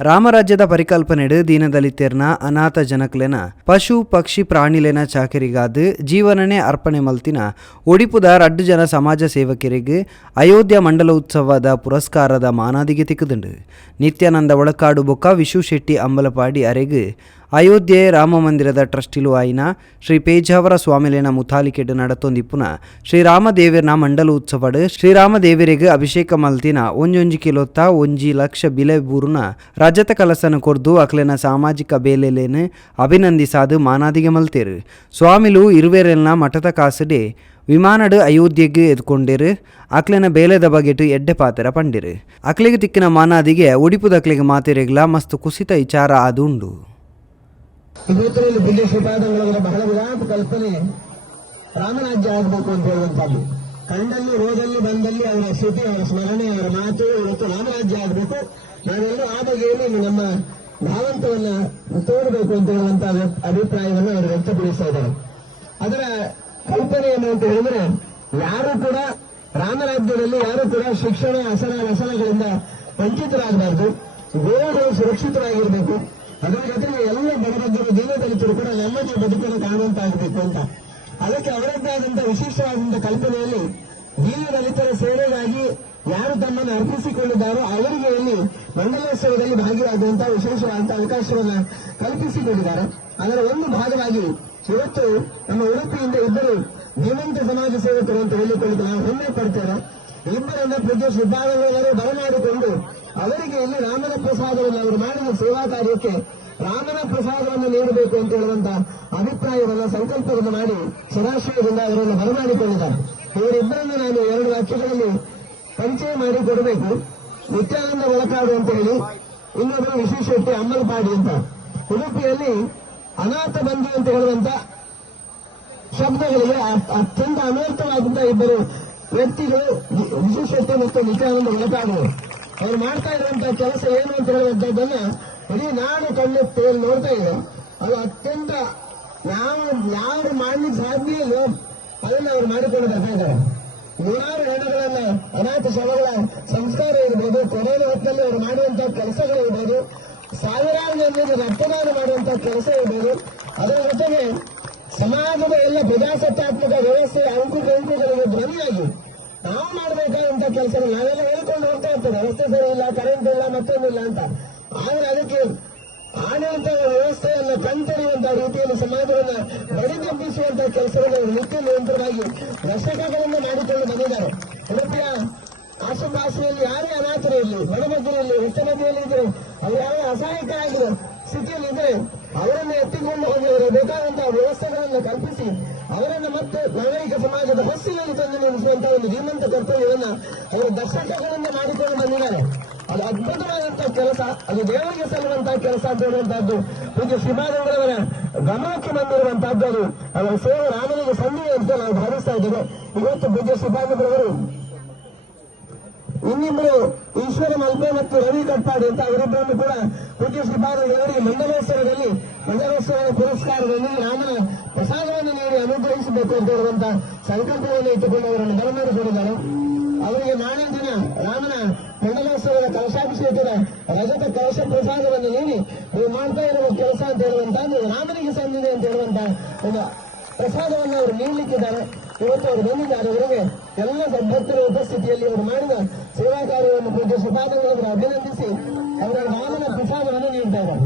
ರಾಮರಾಜ್ಯದ ಪರಿಕಲ್ಪನೆಡು ದೀನದಲಿತೆರ್ನ ಅನಾಥ ಜನಕ್ಲೆನ, ಪಶು, ಪಕ್ಷಿ, ಪ್ರಾಣಿಲೆನ ಚಾಕರಿಗಾದ್ ಜೀವನನೇ ಅರ್ಪಣೆ ಮಲ್ತಿನ ಒಡಿಪುದ ರಡ್ಡು ಜನ ಸಮಾಜ ಸೇವಕರಿಗೆ ಅಯೋಧ್ಯ ಮಂಡಲ ಉತ್ಸವದ ಪುರಸ್ಕಾರದ ಮಾನಾದಿಗೆ ತಿಕ್ಕದುಂಡು. ನಿತ್ಯಾನಂದ ಒಳಕಾಡು ಬೊಕ್ಕ ವಿಶು ಶೆಟ್ಟಿ ಅಂಬಲಪಾಡಿ ಅರೆಗ್ ಅಯೋಧ್ಯೆ ರಾಮ ಮಂದಿರದ ಟ್ರಸ್ಟಿಲು ಆಯಿನ ಶ್ರೀ ಪೇಜಾವರ ಸ್ವಾಮಿಲೇನ ಮುಥಾಲಿಕೆಡ್ ನಡತೊಂದಿಪ್ಪುನ ಶ್ರೀರಾಮದೇವಿರ್ನ ಮಂಡಲ ಉತ್ಸವಡ್ ಶ್ರೀರಾಮದೇವಿರಿಗೆ ಅಭಿಷೇಕ ಮಲ್ತಿನ ಒಂಜೊಂಜಿ ಕಿಲೋತ್ತ ಒಂಜಿ ಲಕ್ಷ ಬಿಲೆ ಬೂರುನ ರಜತ ಕಲಸನ ಕೊರ್ದು ಅಕ್ಲೆನ ಸಾಮಾಜಿಕ ಬೇಲೆಲೇನು ಅಭಿನಂದಿಸಾದು ಮಾನಾದಿಗೆ ಮಲ್ತೇರು. ಸ್ವಾಮಿಲು ಇರುವೆರೆಲ್ನ ಮಠದ ಕಾಸಡೆ ವಿಮಾನಡ್ ಅಯೋಧ್ಯೆಗೆ ಎದ್ಕೊಂಡಿರು ಅಕ್ಲೆನ ಬೇಲೆದ ಬಗೆಟ್ ಎಡ್ಡೆ ಪಾತ್ರ ಪಂಡಿರು. ಅಕ್ಲೆಗೆ ತಿಕ್ಕಿನ ಮಾನಾದಿಗೆ ಉಡಿಪುದಕ್ಲೆಗೆ ಮಾತಿರೆಗ್ಲ ಮಸ್ತ್ ಕುಸಿತ ವಿಚಾರ ಆದುಂಡು ಇವತ್ತರಲ್ಲಿ ಬಿಲ್ಲಿ ಶ್ರೀಪಾದಂಗಳವರ ಬಹಳ ವಿರಾಟ ಕಲ್ಪನೆ ರಾಮರಾಜ್ಯ ಆಗಬೇಕು ಅಂತ ಹೇಳುವಂತದ್ದು ಕಂಡಲ್ಲಿ ರೋಗಲ್ಲಿ ಬಂದಲ್ಲಿ ಅವರ ಶ್ರುತಿ ಅವರ ಸ್ಮರಣೆ, ಅವರ ಮಾತು, ಇವತ್ತು ರಾಮರಾಜ್ಯ ಆಗಬೇಕು. ನಾವೆಲ್ಲರೂ ಆ ಬಗೆಯಲ್ಲಿ ನಮ್ಮ ಭಾವಂತವನ್ನ ತೋರಬೇಕು ಅಂತ ಹೇಳುವಂತ ಅಭಿಪ್ರಾಯವನ್ನು ಅವರು ವ್ಯಕ್ತಪಡಿಸ್ತಾ ಇದ್ದಾರೆ. ಅದರ ಕಲ್ಪನೆ ಏನು ಅಂತ ಹೇಳಿದ್ರೆ, ಯಾರು ಕೂಡ ರಾಮರಾಜ್ಯದಲ್ಲಿ ಯಾರು ಕೂಡ ಶಿಕ್ಷಣ ಅಸಲ ವ್ಯಸನಗಳಿಂದ ವಂಚಿತರಾಗಬಾರ್ದು. ಗೋಡು ಸುರಕ್ಷಿತರಾಗಿರ್ಬೇಕು ಅದರ ಜೊತೆಗೆ ಎಲ್ಲ ಬಡಬಗ್ಗರು ದೀನದಲಿತರು ಕೂಡ ನೆಮ್ಮದಿಯ ಬದುಕನ್ನು ಕಾಣುವಂತಾಗಬೇಕು ಅಂತ. ಅದಕ್ಕೆ ಅವರದ್ದೇ ಆದಂತಹ ವಿಶೇಷವಾದಂತಹ ಕಲ್ಪನೆಯಲ್ಲಿ ದೀನದಲಿತರ ಸೇವೆಗಾಗಿ ಯಾರು ತಮ್ಮನ್ನು ಅರ್ಪಿಸಿಕೊಂಡಿದ್ದಾರೋ ಅವರಿಗೆ ಇಲ್ಲಿ ಮಂಡಲೋತ್ಸವದಲ್ಲಿ ಭಾಗಿಯಾಗುವಂತಹ ವಿಶೇಷವಾದಂತಹ ಅವಕಾಶವನ್ನ ಕಲ್ಪಿಸಿಕೊಂಡಿದ್ದಾರೆ ಅದರ ಒಂದು ಭಾಗವಾಗಿ ಇವತ್ತು ನಮ್ಮ ಉಡುಪಿಯಿಂದ ಇಬ್ಬರು ಧೀಮಂತ ಸಮಾಜ ಸೇವಕರು ಅಂತ ಹೇಳಿಕೊಳ್ಳಿಕ್ಕೆ ನಾವು ಹೆಮ್ಮೆ ಪಡ್ತೇವೆ. ಇಬ್ಬರನ್ನ ಪೂಜ್ಯ ಶ್ರೀಪಾದಗಳವರು ಬರಮಾಡಿಕೊಂಡು ಅವರಿಗೆ ಇಲ್ಲಿ ರಾಮನ ಪ್ರಸಾದವನ್ನು ಅವರು ಮಾಡಿದ ಸೇವಾ ಕಾರ್ಯಕ್ಕೆ ರಾಮನ ಪ್ರಸಾದವನ್ನು ನೀಡಬೇಕು ಅಂತ ಹೇಳುವಂತ ಅಭಿಪ್ರಾಯವನ್ನ, ಸಂಕಲ್ಪವನ್ನು ಮಾಡಿ ಸದಾಶಯದಿಂದ ಅವರನ್ನು ಬರಮಾಡಿಕೊಂಡಿದ್ದಾರೆ. ಇವರಿಬ್ಬರನ್ನು ನಾನು ಎರಡು ವಾಕ್ಯಗಳಲ್ಲಿ ಪರಿಚಯ ಮಾಡಿ ಕೊಡಬೇಕು. ನಿತ್ಯಾನಂದ ಒಳಕಾಡು ಅಂತ ಹೇಳಿ, ಇನ್ನೊಬ್ಬರು ವಿಶೇಷತೆ ಅಮ್ಮಲಪಾಡಿ ಅಂತ. ಉಡುಪಿಯಲ್ಲಿ ಅನಾಥ ಬಂಧು ಅಂತ ಹೇಳುವಂತ ಶಬ್ದಗಳಿಗೆ ಅತ್ಯಂತ ಅನರ್ಥವಾದಂತಹ ಇಬ್ಬರು ವ್ಯಕ್ತಿಗಳು ವಿಶೇಷತೆ ಮತ್ತು ನಿತ್ಯಾನಂದ ಒಳಗಾಡುವರು ಅವರು ಮಾಡ್ತಾ ಇರುವಂತಹ ಕೆಲಸ ಏನು ಅಂತ ಹೇಳುವಂತದ್ದನ್ನ ಇಡೀ ನಾನು ಕಣ್ಣೆತ್ತಿ ನೋಡ್ತಾ ಇದೆ. ಅದು ಅತ್ಯಂತ ಯಾವ ಯಾರು ಮಾಡ್ಲಿಕ್ಕೆ ಸಾಧ್ಯ ಇಲ್ಲೋ ಅದನ್ನ ಅವ್ರು ಮಾಡಿಕೊಂಡು ಬರ್ತಾ ಇದ್ದಾರೆ. ನೂರಾರು ಹೆಣ್ಣುಗಳನ್ನ ಅನಾಥ ಶವಗಳ ಸಂಸ್ಕಾರ ಇರ್ಬೋದು, ಕೊನೆಯ ಹೊತ್ತಲ್ಲಿ ಅವರು ಮಾಡುವಂತಹ ಕೆಲಸಗಳು ಇರ್ಬೋದು, ಸಾವಿರಾರು ಜನರಿಗೆ ರಕ್ತದಾನ ಮಾಡುವಂತಹ ಕೆಲಸ ಇರ್ಬೋದು. ಅದರ ಜೊತೆಗೆ ಸಮಾಜದ ಎಲ್ಲ ಪ್ರಜಾಸತ್ತಾತ್ಮಕ ವ್ಯವಸ್ಥೆಯ ಅಂಕು ಬೆಂಕುಗಳಿಗೆ ಧ್ವನಿಯಾಗಿ ನಾವು ಮಾಡಬೇಕಾದಂತ ಕೆಲಸ ನಾವೆಲ್ಲ ಹೇಳ್ಕೊಂಡು ಹೋಗ್ತಾ ಇರ್ತೇವೆ. ರಸ್ತೆ ಸರಿ ಇಲ್ಲ ಕರೆಂಟ್ ಇಲ್ಲ ಮತ್ತೊಂದಿಲ್ಲ ಅಂತ. ಆದ್ರೆ ಅದಕ್ಕೆ ಆಡಳಿತ ವ್ಯವಸ್ಥೆಯನ್ನ ಕಣ್ತರಿಯುವಂತ ರೀತಿಯಲ್ಲಿ ಸಮಾಜವನ್ನ ಬಡಿದೆಬ್ಬಿಸುವಂತಹ ಕೆಲಸಗಳು ನಿತ್ಯ ನಿರಂತರವಾಗಿ ದಶಕಗಳನ್ನು ಮಾಡಿಕೊಂಡು ಬಂದಿದ್ದಾರೆ. ಉಡುಪಿಯ ಆಸುಪಾಸಿನಲ್ಲಿ ಯಾರೇ ಅನಾಥರು ಇರಲಿ ಬಡಬಗ್ಗರಲ್ಲಿ ಹೊಸಮದಿಯಲ್ಲಿ ಇದ್ರು ಅವ್ರು ಯಾರೇ ಅಸಹಾಯಕರಾಗಿರೋ ಸ್ಥಿತಿಯಲ್ಲಿ ಇದ್ರೆ ಅವರನ್ನು ಎತ್ತಿಕೊಂಡು ಹೋಗಿ ಅವರು ಬೇಕಾದಂತಹ ವ್ಯವಸ್ಥೆಗಳನ್ನು ಕಲ್ಪಿಸಿ, ಅವರನ್ನು ಮತ್ತೆ ನಾಗರಿಕ ಸಮಾಜದ ಹೊಸ್ತಿನಲ್ಲಿ ಧೀಮಂತ ಕರ್ತವ್ಯವನ್ನ ಅವರು ದಶಕಗಳಿಂದ ಮಾಡಿಕೊಂಡು ಬಂದಿದ್ದಾರೆ. ಅದು ಅದ್ಭುತವಾದಂತಹ ಕೆಲಸ. ಅದು ದೇವರಿಗೆ ಸಲ್ಲುವಂತಹ ಕೆಲಸ ಅಂತ ಹೇಳುವಂತಹದ್ದು ಪೂಜ್ಯ ಶ್ರೀಪಾದಂಗಳವರ ಗಮನಕ್ಕೆ ಬಂದಿರುವಂತಹದ್ದು ಅದು. ಅವರ ಸೇವೆ ರಾಮನಿಗೆ ಸಂಧಿ ಅಂತ ನಾವು ಭಾವಿಸ್ತಾ ಇದ್ದೇವೆ. ಇವತ್ತು ಪೂಜ್ಯ ಶ್ರೀಪಾದಂಗಳವರು ಇನ್ನಿಬ್ಬರು ಈಶ್ವರ ಮಲ್ಪೆ ಮತ್ತು ರವಿ ಕಟ್ಪಾಡಿ ಅಂತ ಅವರಿಬ್ಬರನ್ನು ಕೂಡ ಪೂಜ್ಯ ಶ್ರೀಪಾದರಿಗೆ ಮಂಡಲೋತ್ಸವದಲ್ಲಿ ಮಂಡಲೋತ್ಸವದ ಪುರಸ್ಕಾರದಲ್ಲಿ ರಾಮನ ಪ್ರಸಾದವನ್ನು ನೀಡಿ ಅನುಗ್ರಹಿಸಬೇಕು ಅಂತ ಹೇಳುವಂತ ಸಂಕಲ್ಪವನ್ನು ಇಟ್ಟುಕೊಂಡು ಅವರನ್ನು ಬರಮಾಡಿಕೊಂಡಿದ್ದಾರೆ. ಅವರಿಗೆ ನಾಳೆ ದಿನ ರಾಮನ ಮಂಡಲೋತ್ಸವದ ಕಲಶಾಭಿಷೇಕದ ರಜತ ಕಲಶ ಪ್ರಸಾದವನ್ನು ನೀಡಿ ನೀವು ಮಾಡ್ತಾ ಇರುವ ಕೆಲಸ ಅಂತ ಹೇಳುವಂತಹ ರಾಮನಿಗೆ ಸಂದಿದೆ ಅಂತ ಹೇಳುವಂತ ಒಂದು ಪ್ರಸಾದವನ್ನು ಅವರು ನೀಡಲಿಕ್ಕಿದ್ದಾರೆ. ಇವತ್ತು ಅವರು ಬಂದಿದ್ದಾರೆ ಅವರಿಗೆ ಎಲ್ಲ ಉಪಸ್ಥಿತಿಯಲ್ಲಿ ಅವರು ಮಾಡಿದ ಸೇವಾ ಕಾರ್ಯವನ್ನು ಪೂಜ್ಯ ಸುಪಾದಗಳನ್ನು ಅಭಿನಂದಿಸಿ ಅವರ ವಾಮನ ಪ್ರಸಾದವನ್ನು ನೀಡಿದ್ದಾರೆ